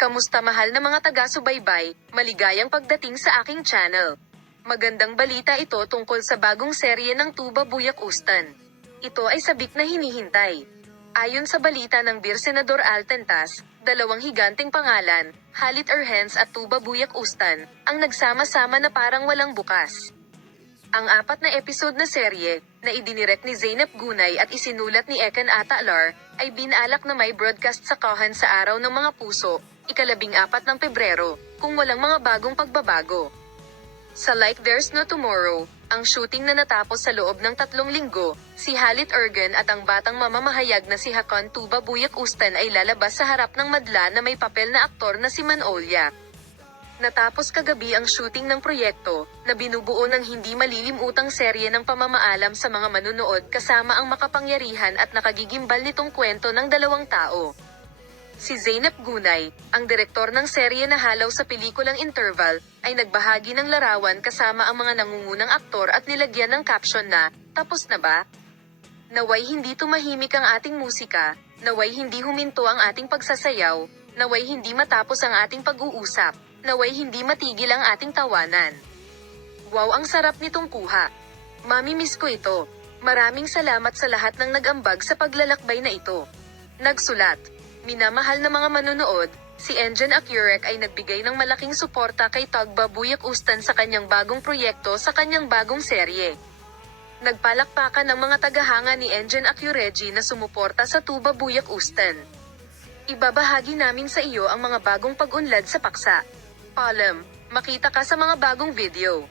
Kamusta mahal na mga taga-subaybay, maligayang pagdating sa aking channel. Magandang balita ito tungkol sa bagong serye ng Tuba Buyak Ustan. Ito ay sabik na hinihintay. Ayon sa balita ng Bir Senador Altentas, dalawang higanting pangalan, Halit Erhens at Tuba Buyak Ustan, ang nagsama-sama na parang walang bukas. Ang 4 na episode na serye, na idinirect ni Zeynep Gunay at isinulat ni Eken Atalar, ay binalak na may broadcast sa Kahan sa Araw ng Mga Puso, 14 ng Pebrero, kung walang mga bagong pagbabago. Sa Like There's No Tomorrow, ang shooting na natapos sa loob ng 3 linggo, si Halit Ergen at ang batang mamamahayag na si Hakan Tuba Buyak Ustan ay lalabas sa harap ng madla na may papel na aktor na si Manolya. Natapos kagabi ang shooting ng proyekto, na binubuo ng hindi malilimutang serye ng pamamaalam sa mga manunood kasama ang makapangyarihan at nakagigimbal nitong kwento ng dalawang tao. Si Zeynep Gunay, ang direktor ng serye na halaw sa pelikulang Interval, ay nagbahagi ng larawan kasama ang mga nangungunang aktor at nilagyan ng caption na, "Tapos na ba? Naway hindi tumahimik ang ating musika, naway hindi huminto ang ating pagsasayaw, naway hindi matapos ang ating pag-uusap, naway hindi matigil ang ating tawanan. Wow, ang sarap nitong kuha. Mamimiss ko ito. Maraming salamat sa lahat ng nag-ambag sa paglalakbay na ito." Nagsulat. Minamahal na mga manunood, si Engin Acurec ay nagbigay ng malaking suporta kay Tuba Buyak Ustan sa kanyang bagong proyekto sa kanyang bagong serye. Nagpalakpakan ng mga tagahanga ni Engin Acuregi na sumuporta sa Tuba Buyak Ustan. Ibabahagi namin sa iyo ang mga bagong pag-unlad sa paksa. Makita ka sa mga bagong video.